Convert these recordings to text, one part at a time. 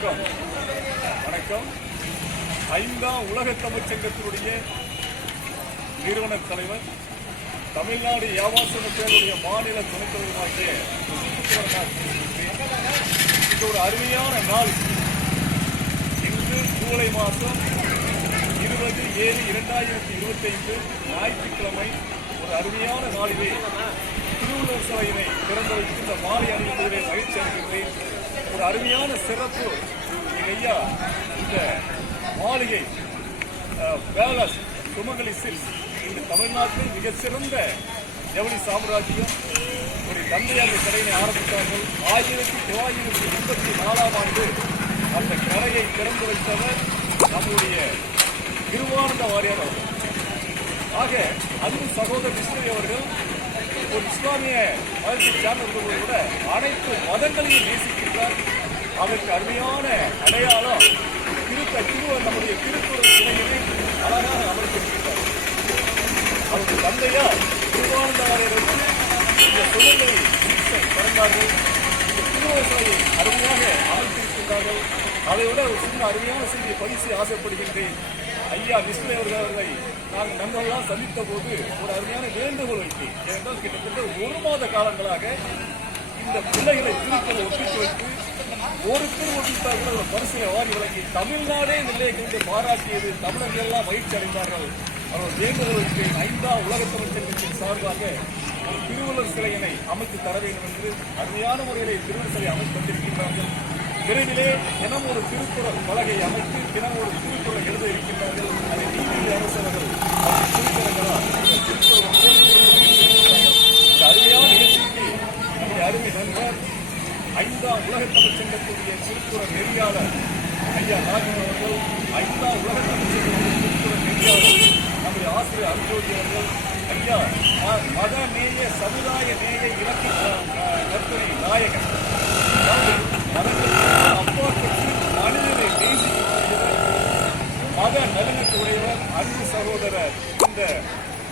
வணக்கம். ஐந்தாம் உலக தமிழ்ச் சங்கத்தினுடைய நிறுவன தலைவர், தமிழ்நாடு வியாபார பேருடைய மாநில துணைத் தலைவராகிய இந்த ஒரு அருமையான நாள். இன்று ஜூலை மாதம் 20/7/2025 ஞாயிற்றுக்கிழமை ஒரு அருமையான நாளிலே திருவள்ளுவர் சிலையினை திறந்து வைத்து இந்த மாலை அணிவிப்பதிலே மகிழ்ச்சி அடைகின்றேன். ஒரு அருமையான சிறப்பு ஐயா, இந்த மாளிகை பேலஸ் சுமங்கலி சில்ஸ் இந்த தமிழ்நாட்டில் மிக சிறந்த ஜவுளி சாம்ராஜ்யம். ஒரு தந்தையார் கடையினை ஆரம்பித்தார்கள். 1984ஆம் ஆண்டு அந்த கடையை திறந்து வைத்தவர் நம்முடைய திருவானந்த வாரியார் அவர்கள். ஆக அதுவும் சகோதரர் கிருஷ்ணகிரி அவர்கள் ஒரு இஸ்லாமிய மதத்தை சார்ந்தவர்களோடு கூட அனைத்து மதங்களையும் நேசிக்கின்றார். அதற்கு அருமையான அடையாளம் நம்முடைய திருக்குறள் சிலையினை அழகாக அமைத்திருக்கின்றார். அவருடைய தந்தையார் திருவானந்த வாரியார் இந்த சுதந்திரை பிறந்தார்கள். இந்த திருவள்ளுவர் சிலையை அருமையாக அமைத்திருக்கின்றார்கள். அதை விட ஒரு சின்ன அருமையான செய்தியை பரிசு ஆசைப்படுகின்றேன். ஐயா விஷ்ணு அவர்களை நாங்கள் நண்பர்களாக சந்தித்த போது ஒரு அருமையான வேண்டுகோள் வைத்தேன். ஏனென்றால் கிட்டத்தட்ட 1 மாத காலங்களாக இந்த பிள்ளைகளை திருக்குறள் ஒப்பித்து வைத்து ஒரு ஒப்பித்தால் கூட பரிசை வாரி வழங்கி தமிழ்நாடே நிலையங்களை பாராட்டியது. தமிழர்கள் எல்லாம் மகிழ்ச்சி அடைந்தார்கள். அவர்கள் வேண்டுகோள் வைத்தேன். 5ஆம் உலக தமிழ்ச் சங்கத்தின் சார்பாக ஒரு திருவள்ளுவர் சிலையினை அமைத்து தர வேண்டும் என்று அருமையான முறையிலே திருவள்ளுவர் சிலை அமைத்து தந்திருக்கின்றார்கள். விரைவிலே தினம் ஒரு திருக்குறள் பலகை அமைத்து தினம் ஒரு திருக்குறள் எழுத இருக்கின்றார்கள். அதை நீதிபதி அரசர்கள் இந்த அருமையான நிகழ்ச்சிக்கு நம்முடைய அருமை நண்பர் 5ஆம் உலக தமிழ்ச் சங்கத்துடைய திருக்குறள் நெறியாளர் ஐயா ராஜன் அவர்கள், 5ஆம் உலக தமிழ்ச் சங்கத்துடைய திருக்குறள் நெறியாளர் நம்முடைய ஆசிரியர் அருஜோதி அவர்கள், ஐயா மத நேய சமுதாய நேய இலக்கிய கற்பனை நாயகன், அப்பாற்பட்டு மனிதனை நேசிக்கக்கூடியவர், மத நல்லிணக்கத்துடையவர், அன்பு சகோதரர், இந்த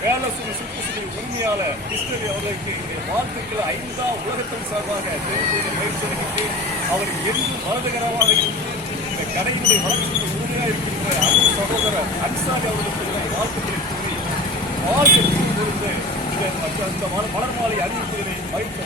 வேலசூர் சுற்றுச்சூழல் உரிமையாளர் கிருஷ்ணகிரி அவர்களுக்கு என்னுடைய வாழ்த்துக்கள் 5ஆம் உலகத்தின் சார்பாக தெரிவித்து பயிற்சி அளிக்கின்றேன். அவர் எங்கும் வலதுகரமாக இருந்து இந்த கடையினுடைய வளர்ச்சிக்கு உறுதியாக இருக்கின்ற அன்பு சகோதரர் அன்சாரி அவர்களுக்கு வாழ்த்துக்களை கூறி வாழ்க்கை இந்த மலர் மாலை அறிவிப்பதை பயிற்சி